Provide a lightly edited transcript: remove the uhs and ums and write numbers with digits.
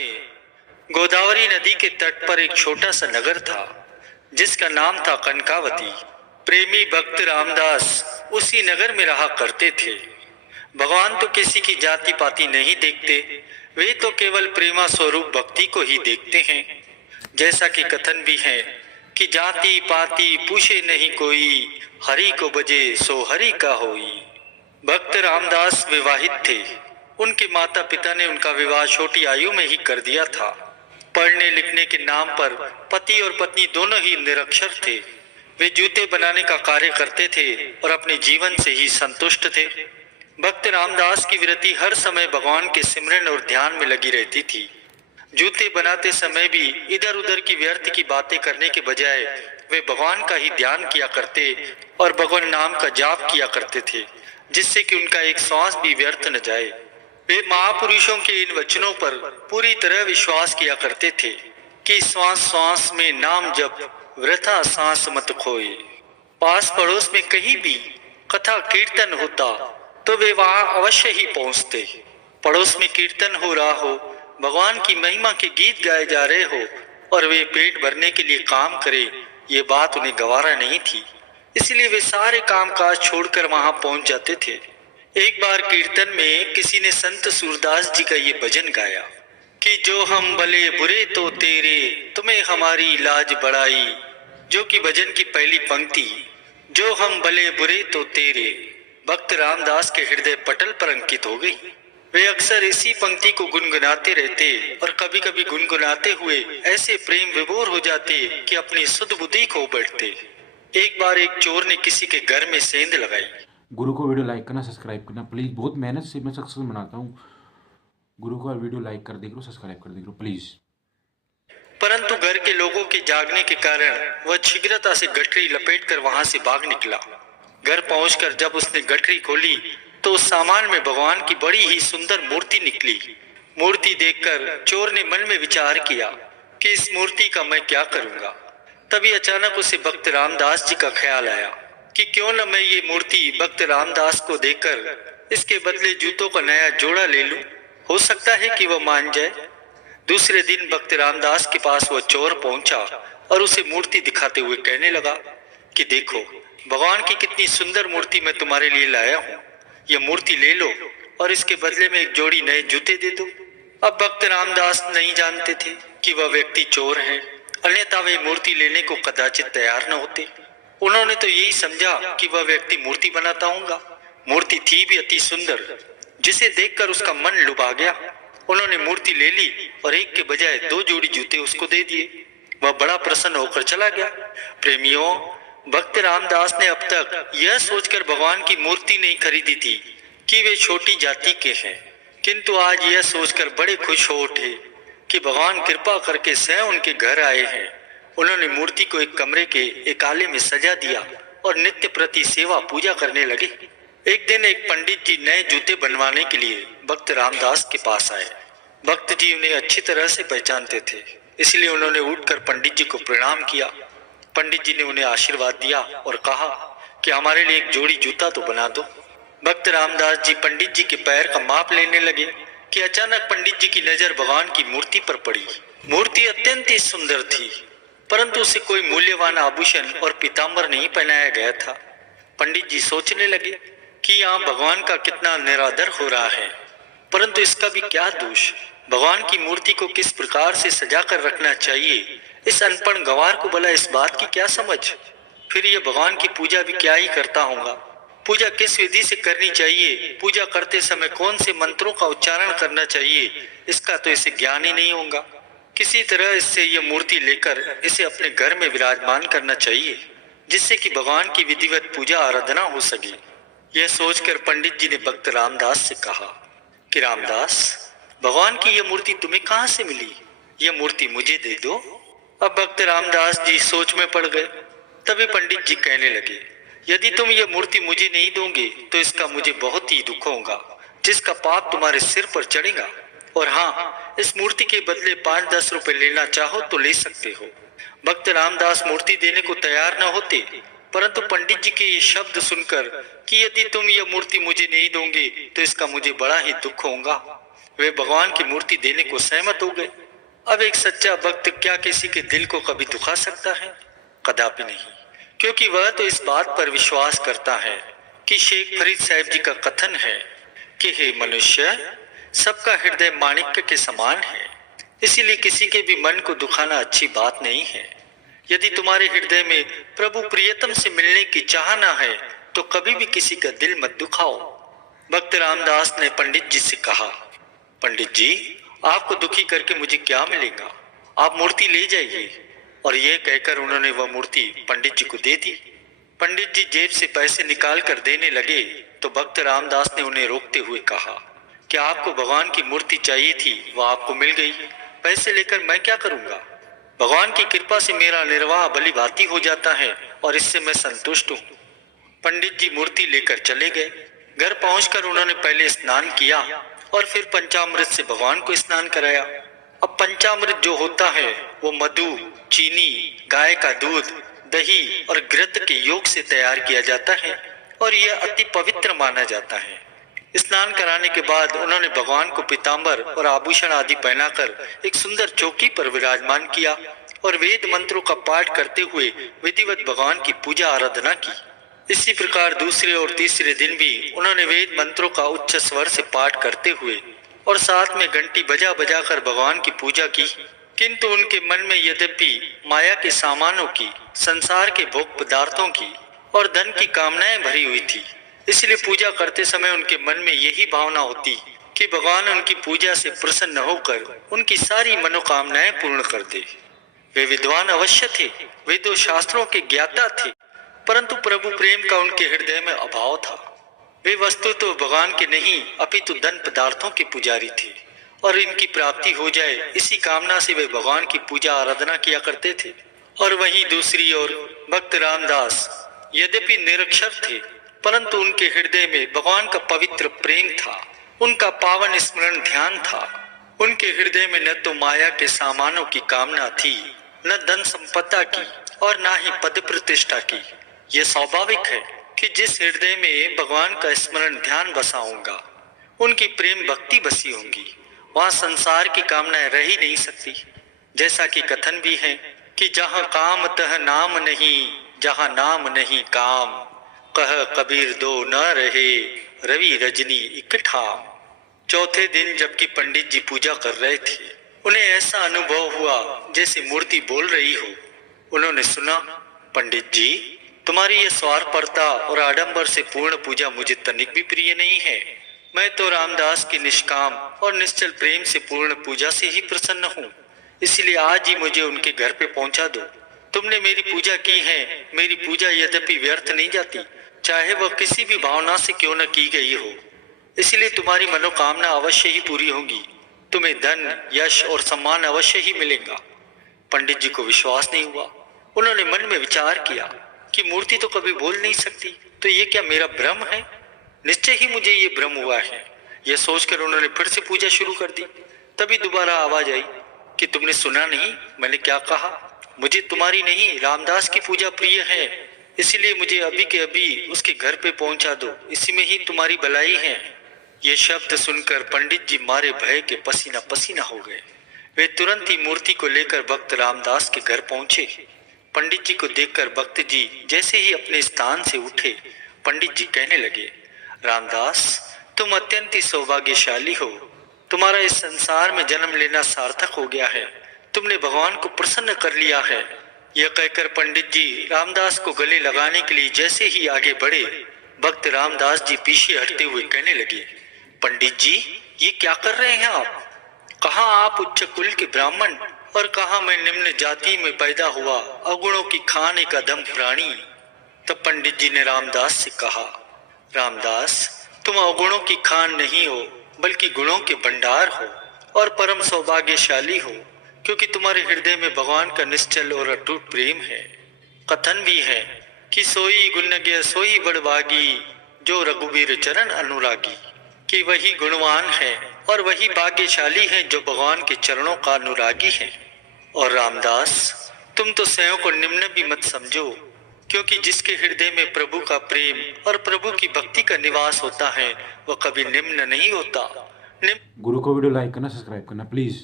में गोदावरी नदी के तट पर एक छोटा सा नगर था जिसका नाम था कनकावती। प्रेमी भक्त रामदास उसी नगर में रहा करते थे। भगवान तो किसी की जाति पाति नहीं देखते, वे तो केवल प्रेमा स्वरूप भक्ति को ही देखते हैं। जैसा कि कथन भी है कि जाति पाति पूछे नहीं कोई, हरि को बजे सो हरि का होई। भक्त रामदास विवाहित थे। उनके माता पिता ने उनका विवाह छोटी आयु में ही कर दिया था। पढ़ने लिखने के नाम पर पति और पत्नी दोनों ही निरक्षर थे। वे जूते बनाने का कार्य करते थे और अपने जीवन से ही संतुष्ट थे। भक्त रामदास की वृत्ति हर समय भगवान के सिमरन और ध्यान में लगी रहती थी। जूते बनाते समय भी इधर उधर की व्यर्थ की बातें करने के बजाय वे भगवान का ही ध्यान किया करते और भगवान नाम का जाप किया करते थे, जिससे कि उनका एक श्वास भी व्यर्थ न जाए। वे महापुरुषों के इन वचनों पर पूरी तरह विश्वास किया करते थे कि श्वास श्वास में नाम जप, वृथा सांस मत खोए। पास पड़ोस में कहीं भी कथा कीर्तन होता तो वे वहां अवश्य ही पहुंचते। पड़ोस में कीर्तन हो रहा हो, भगवान की महिमा के गीत गाए जा रहे हो और वे पेट भरने के लिए काम करे, ये बात उन्हें गवारा नहीं थी। इसलिए वे सारे काम काज छोड़कर वहां पहुंच जाते थे। एक बार कीर्तन में किसी ने संत सूरदास जी का ये भजन गाया कि जो हम भले बुरे तो तेरे, तुम्हें हमारी लाज बढ़ाई। जो कि भजन की पहली पंक्ति, जो हम भले बुरे तो तेरे, भक्त रामदास के हृदय पटल पर अंकित हो गई। वे अक्सर इसी पंक्ति को गुनगुनाते रहते और कभी कभी गुनगुनाते हुए ऐसे प्रेम विभोर हो जाते कि अपनी सुध बुद्धि खो बैठते। एक बार एक चोर ने किसी के घर में सेंध लगाई। गुरु को वीडियो लाइक करना, सब्सक्राइब करना प्लीज। बहुत मेहनत से मैं सक्सेस बनाता हूँ। गुरु को वीडियो लाइक कर दे करो, सब्सक्राइब कर दे करो प्लीज। परंतु घर के लोगों के जागने के कारण वह शीघ्रता से गठरी लपेटकर वहां से भाग निकला। घर पहुंचकर जब उसने गठरी खोली तो उस सामान में भगवान की बड़ी ही सुंदर मूर्ति निकली। मूर्ति देखकर चोर ने मन में विचार किया कि इस मूर्ति का मैं क्या करूंगा। तभी अचानक उसे भक्त रामदास जी का ख्याल आया कि क्यों न मैं ये मूर्ति भक्त रामदास को देकर इसके बदले जूतों का नया जोड़ा ले लूं। हो सकता है कि वह मान जाए। दूसरे दिन भक्त रामदास के पास वह चोर पहुंचा और उसे मूर्ति दिखाते हुए कहने लगा कि देखो, भगवान की कितनी सुंदर मूर्ति मैं तुम्हारे लिए लाया हूँ। यह मूर्ति ले लो और इसके बदले में एक जोड़ी नए जूते दे दो। अब भक्त रामदास नहीं जानते थे कि वह व्यक्ति चोर है, अन्यथा वे मूर्ति लेने को कदाचित तैयार न होते। उन्होंने तो यही समझा कि वह व्यक्ति मूर्ति बनाता होगा। मूर्ति थी भी अति सुंदर, जिसे देखकर उसका मन लुभा गया। उन्होंने मूर्ति ले ली और एक के बजाय 2 जोड़ी जूते उसको दे दिए। वह बड़ा प्रसन्न होकर चला गया। प्रेमियों, भक्त रामदास ने अब तक यह सोचकर भगवान की मूर्ति नहीं खरीदी थी कि वे छोटी जाति के हैं, किंतु आज यह सोचकर बड़े खुश हो उठे कि भगवान कृपा करके स्वयं उनके घर आए हैं। उन्होंने मूर्ति को एक कमरे के एक आले में सजा दिया और नित्य प्रति सेवा पूजा करने लगे। एक दिन एक पंडित जी नए जूते बनवाने के लिए भक्त रामदास के पास आए। भक्त जी उन्हें अच्छी तरह से पहचानते थे, इसलिए उन्होंने उठकर पंडित जी को प्रणाम किया। पंडित जी ने उन्हें आशीर्वाद दिया और कहा कि हमारे लिए एक जोड़ी जूता तो बना दो। भक्त रामदास जी पंडित जी के पैर का माप लेने लगे कि अचानक पंडित जी की नजर भगवान की मूर्ति पर पड़ी। मूर्ति अत्यंत ही सुंदर थी, परंतु उसे कोई मूल्यवान आभूषण और पीताम्बर नहीं पहनाया गया था। पंडित जी सोचने लगे कि यहाँ भगवान का कितना निरादर हो रहा है, परंतु इसका भी क्या दोष। भगवान की मूर्ति को किस प्रकार से सजा कर रखना चाहिए, इस अनपढ़ गंवार को भला इस बात की क्या समझ। फिर ये भगवान की पूजा भी क्या ही करता होगा। पूजा किस विधि से करनी चाहिए, पूजा करते समय कौन से मंत्रों का उच्चारण करना चाहिए, इसका तो इसे ज्ञान ही नहीं होगा। किसी तरह इससे यह मूर्ति लेकर इसे अपने घर में विराजमान करना चाहिए, जिससे कि भगवान की विधिवत पूजा आराधना हो सके। यह सोचकर पंडित जी ने भक्त रामदास से कहा कि रामदास, भगवान की यह मूर्ति तुम्हें कहाँ से मिली? यह मूर्ति मुझे दे दो। अब भक्त रामदास जी सोच में पड़ गए। तभी पंडित जी कहने लगे, यदि तुम यह मूर्ति मुझे नहीं दोगे तो इसका मुझे बहुत ही दुख होगा, जिसका पाप तुम्हारे सिर पर चढ़ेगा। और हाँ, इस मूर्ति के बदले 5-10 रुपए लेना चाहो तो ले सकते हो। भक्त रामदास मूर्ति देने को तैयार न होते, परंतु पंडित जी के ये शब्द सुनकर कि यदि तुम यह मूर्ति मुझे नहीं दोगे तो इसका मुझे बड़ा ही दुख होगा, वे भगवान की मूर्ति देने को सहमत हो गए। अब एक सच्चा भक्त क्या किसी के दिल को कभी दुखा सकता है? कदापि नहीं, क्योंकि वह तो इस बात पर विश्वास करता है कि शेख फरीद साहब जी का कथन है कि हे मनुष्य, सबका हृदय माणिक्य के समान है, इसीलिए किसी के भी मन को दुखाना अच्छी बात नहीं है। यदि तुम्हारे हृदय में प्रभु प्रियतम से मिलने की चाहना है तो कभी भी किसी का दिल मत दुखाओ। भक्त रामदास ने पंडित जी से कहा, पंडित जी, आपको दुखी करके मुझे क्या मिलेगा? आप मूर्ति ले जाइए। और यह कहकर उन्होंने वह मूर्ति पंडित जी को दे दी। पंडित जी जेब से पैसे निकाल कर देने लगे तो भक्त रामदास ने उन्हें रोकते हुए कहा कि आपको भगवान की मूर्ति चाहिए थी, वह आपको मिल गई, पैसे लेकर मैं क्या करूंगा? भगवान की कृपा से मेरा निर्वाह भली भांति हो जाता है और इससे मैं संतुष्ट हूँ। पंडित जी मूर्ति लेकर चले गए। घर पहुंचकर उन्होंने पहले स्नान किया और फिर पंचामृत से भगवान को स्नान कराया। अब पंचामृत जो होता है वो मधु, चीनी, गाय का दूध, दही और घृत के योग से तैयार किया जाता है और यह अति पवित्र माना जाता है। स्नान कराने के बाद उन्होंने भगवान को पीतांबर और आभूषण आदि पहनाकर एक सुंदर चौकी पर विराजमान किया और वेद मंत्रों का पाठ करते हुए विधिवत भगवान की पूजा आराधना की। इसी प्रकार दूसरे और तीसरे दिन भी उन्होंने वेद मंत्रों का उच्च स्वर से पाठ करते हुए और साथ में घंटी बजा बजा कर भगवान की पूजा की। किंतु उनके मन में यद्यपि माया के सामानों की, संसार के भोग पदार्थों की और धन की कामनाएं भरी हुई थी, इसलिए पूजा करते समय उनके मन में यही भावना होती कि भगवान उनकी पूजा से प्रसन्न होकर उनकी सारी मनोकामनाएं पूर्ण कर दे। वे विद्वान अवश्य थे, वेदों शास्त्रों के ज्ञाता थे, परंतु प्रभु प्रेम का उनके हृदय में अभाव था। वे वस्तु तो भगवान के नहीं अपितु धन पदार्थों के पुजारी थे और इनकी प्राप्ति हो जाए इसी कामना से वे भगवान की पूजा आराधना किया करते थे। और वहीं दूसरी ओर भक्त रामदास यद्यपि निरक्षर थे, परंतु उनके हृदय में भगवान का पवित्र प्रेम था, उनका पावन स्मरण ध्यान था। उनके हृदय में न तो माया के सामानों की कामना थी, न धन संपदा की और न ही पद प्रतिष्ठा की। यह स्वाभाविक है कि जिस हृदय में भगवान का स्मरण ध्यान बसा होगा, उनकी प्रेम भक्ति बसी होगी, वहां संसार की कामनाएं रह ही नहीं सकती। जैसा कि कथन भी है कि जहां काम तह नाम नहीं, जहां नाम नहीं काम, कह कबीर दो न रहे, रवि रजनी इक ठाम। चौथे दिन जबकि पंडित जी पूजा कर रहे थे, उन्हें ऐसा अनुभव हुआ जैसे मूर्ति बोल रही हो। उन्होंने सुना, पंडित जी, तुम्हारी ये स्वार्थपरता और आडंबर से पूर्ण पूजा मुझे तनिक भी प्रिय नहीं है। मैं तो रामदास की निष्काम और निश्चल प्रेम से पूर्ण पूजा से ही प्रसन्न हूँ, इसलिए आज ही मुझे उनके घर पे पहुंचा दो। तुमने मेरी पूजा की है, मेरी पूजा यद्यपि व्यर्थ नहीं जाती, चाहे वह किसी भी भावना से क्यों न की गई हो, इसलिए तुम्हारी मनोकामना अवश्य ही पूरी होगी। तुम्हें धन, यश और सम्मान अवश्य ही मिलेगा। पंडित जी को विश्वास नहीं हुआ। उन्होंने मन में विचार किया कि मूर्ति तो कभी बोल नहीं सकती, तो ये क्या मेरा भ्रम है? निश्चय ही मुझे ये भ्रम हुआ है। यह सोचकर उन्होंने फिर से पूजा शुरू कर दी। तभी दोबारा आवाज आई कि तुमने सुना नहीं मैंने क्या कहा? मुझे तुम्हारी नहीं रामदास की पूजा प्रिय है, इसलिए मुझे अभी के अभी उसके घर पे पहुंचा दो, इसी में ही तुम्हारी भलाई है। ये शब्द सुनकर पंडित जी मारे भय के पसीना पसीना हो गए। वे तुरंत ही मूर्ति को लेकर भक्त रामदास के घर पहुंचे। पंडित जी को देखकर भक्त जी जैसे ही अपने स्थान से उठे, पंडित जी कहने लगे, रामदास, तुम अत्यंत ही सौभाग्यशाली हो। तुम्हारा इस संसार में जन्म लेना सार्थक हो गया है। तुमने भगवान को प्रसन्न कर लिया है। यह कहकर पंडित जी रामदास को गले लगाने के लिए जैसे ही आगे बढ़े, भक्त रामदास जी पीछे हटते हुए कहने लगे, पंडित जी, ये क्या कर रहे हैं आप? कहाँ आप उच्च कुल के ब्राह्मण और कहाँ मैं निम्न जाति में पैदा हुआ अगुणों की खान एक अधम प्राणी। तब पंडित जी ने रामदास से कहा, रामदास, तुम अवगुणों की खान नहीं हो, बल्कि गुणों के भंडार हो और परम सौभाग्यशाली हो, क्योंकि तुम्हारे हृदय में भगवान का निश्चल और अटूट प्रेम है। कथन भी है कि सोई गुणज्ञ सोई बड़भागी, जो रघुवीर चरण अनुरागी, कि वही गुणवान है और वही भाग्यशाली है जो भगवान के चरणों का अनुरागी है। और रामदास, तुम तो स्वयं को निम्न भी मत समझो, क्योंकि जिसके हृदय में प्रभु का प्रेम और प्रभु की भक्ति का निवास होता है वह कभी निम्न नहीं होता। निम्न गुरु को वीडियो लाइक करना, सब्सक्राइब करना प्लीज़।